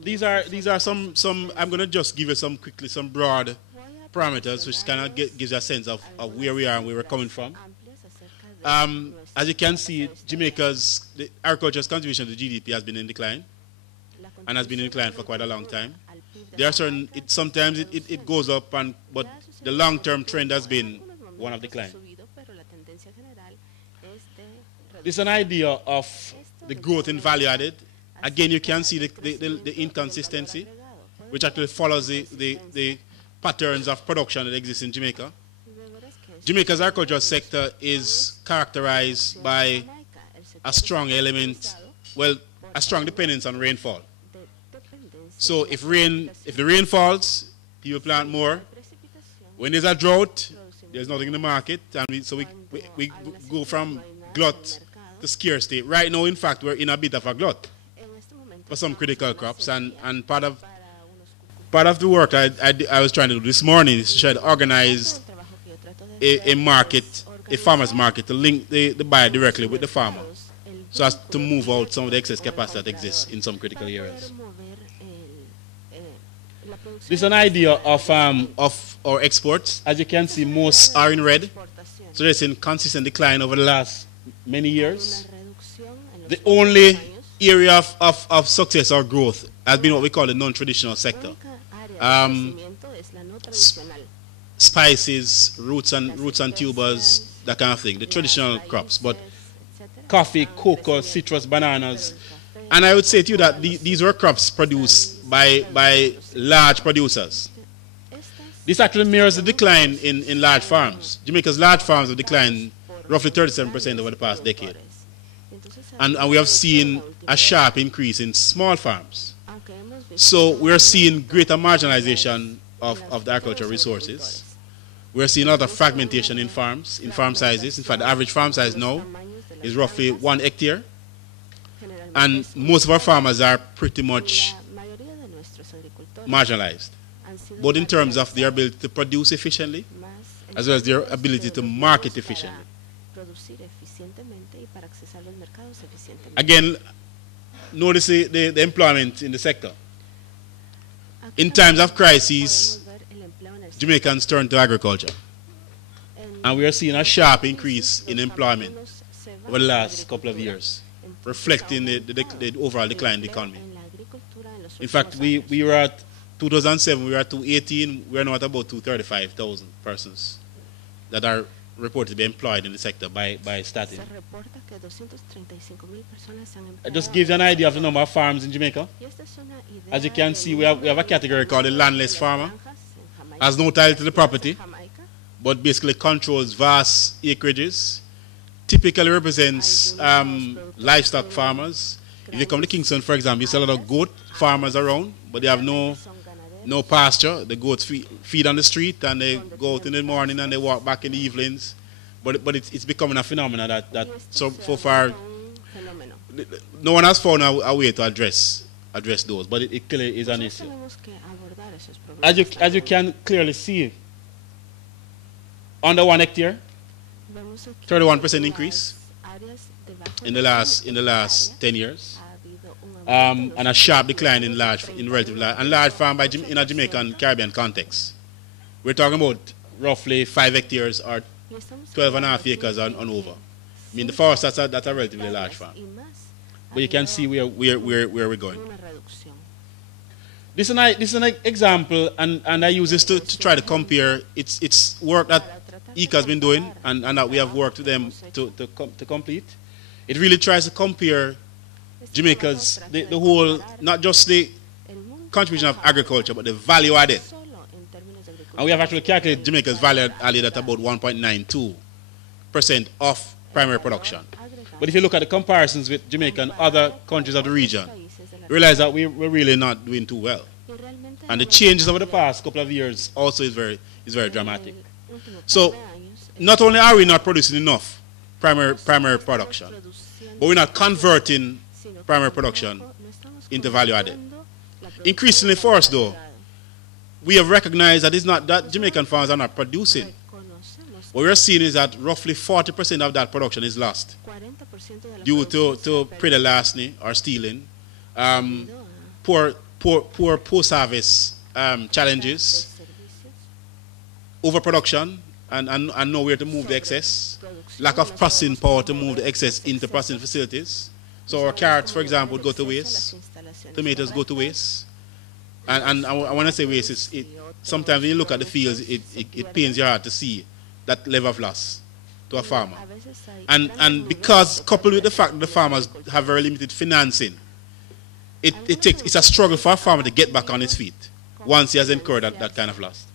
These are some I'm going to just give you some broad parameters which kind of gives you a sense of where we are and where we're coming from. As you can see, the agriculture's contribution to GDP has been in decline and has been in decline for quite a long time. There are certain, sometimes it goes up, but the long-term trend has been one of decline. This is an idea of the growth in value added. Again, you can see the inconsistency, which actually follows the patterns of production that exist in Jamaica. Jamaica's agricultural sector is characterized by a strong element, well, a strong dependence on rainfall. So if the rain falls, people plant more. When there's a drought, there's nothing in the market, and so we go from glut to scarcity. Right now, in fact, we're in a bit of a glut for some critical crops, and part of the work I was trying to do this morning is to try to organize a market, a farmer's market, to link the buyer directly with the farmer, so as to move out some of the excess capacity that exists in some critical areas. This is an idea of our exports. As you can see, most are in red, so there's in consistent decline over the last many years. The only area of success or growth has been what we call the non-traditional sector. Spices, roots and tubers, that kind of thing, the traditional crops. But coffee, cocoa, citrus, bananas, and I would say to you that these were crops produced by large producers. This actually mirrors the decline in large farms. Jamaica's large farms have declined roughly 37% over the past decade. And we have seen a sharp increase in small farms. So we're seeing greater marginalization of the agricultural resources. We're seeing a lot of fragmentation in farms, in farm sizes. In fact, the average farm size now is roughly 1 hectare. And most of our farmers are pretty much marginalized, both in terms of their ability to produce efficiently, as well as their ability to market efficiently. Again, notice the employment in the sector. In times of crisis, Jamaicans turn to agriculture. And we are seeing a sharp increase in employment over the last couple of years, reflecting the overall decline in the economy. In fact, we were at 2007, we were at 218, we are now at about 235,000 persons that are reported to be employed in the sector by Statin. It just gives you an idea of the number of farms in Jamaica. As you can see, we have a category called the landless farmer. Has no title to the property, but basically controls vast acreages. Typically represents livestock farmers. If you come to Kingston, for example, you see a lot of goat farmers around, but they have no pasture. The goats feed on the street, and they go out in the morning and they walk back in the evenings. But it's becoming a phenomenon that so far no one has found a way to address those. But it clearly is an issue. As you can clearly see, under 1 hectare, 31% increase in the last 10 years, and a sharp decline in relative large and large farm in a Jamaican Caribbean context. We're talking about roughly 5 hectares or 12.5 acres and over. I mean, the forest, that's a relatively large farm. But you can see where we're going. This is an example, and I use this to try to compare. It's work that ECA has been doing, and that we have worked with them to complete. It really tries to compare Jamaica's, the whole, not just the contribution of agriculture, but the value added. And we have actually calculated Jamaica's value added at about 1.92% of primary production. But if you look at the comparisons with Jamaica and other countries of the region, you realize that we're really not doing too well. And the changes over the past couple of years also is very dramatic. So not only are we not producing enough primary production, but we're not converting primary production into value added. Increasingly for us though, we have recognized that it's not that Jamaican farmers are not producing. What we're seeing is that roughly 40% of that production is lost due to predatory larceny or stealing, poor post-harvest challenges, overproduction, and nowhere to move the excess, lack of processing power to move the excess into processing facilities. So our carrots, for example, would go to waste, tomatoes go to waste. And I want to say waste, sometimes when you look at the fields, it pains your heart to see that level of loss to a farmer. And because coupled with the fact that the farmers have very limited financing, it's a struggle for a farmer to get back on his feet once he has incurred that kind of loss.